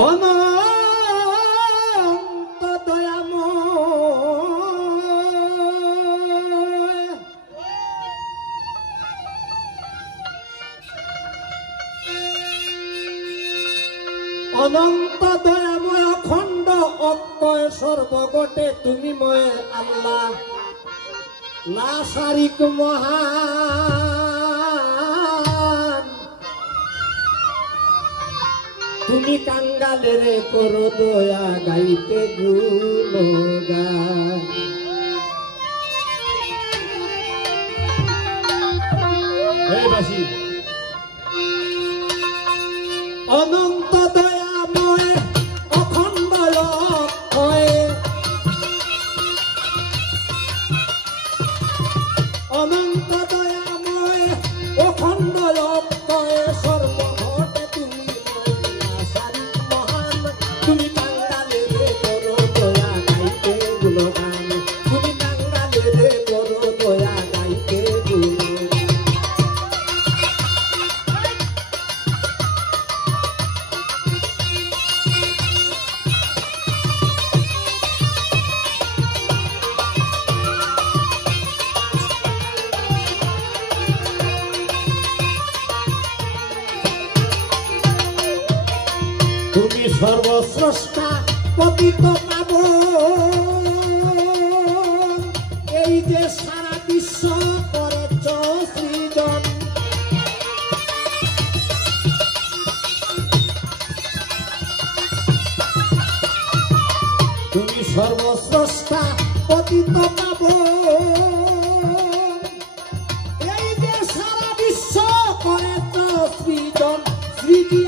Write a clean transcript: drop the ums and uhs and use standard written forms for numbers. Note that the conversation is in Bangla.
অনন্ত দয়াময় অনন্ত দয়াময় অখণ্ড অক্ষয় সর্বগটে তুমি ময় আল্লাহ লা শারিক মহান তুমি কাঙ্গালের করো দয়া গাইতে গুণগান অনন্ত দয়াময় অখণ্ড অক্ষয় অনন্ত দয়াময় অখণ্ড অক্ষয় সর্বঘটে তুমি শারিক মহান তুমি কাঙ্গালের করো দয়া গাইতে গুণগান তুমি কাঙ্গালের করো দয়া গাইতে গুণগান তুমি সর্বস্রষ্টা পতিত পাবন এই যে সারা বিশ্ব করেছ সৃজন তুমি সর্বস্রষ্টা পতিত পাবন এই যে সারা বিশ্ব করেছ সৃজন সৃজি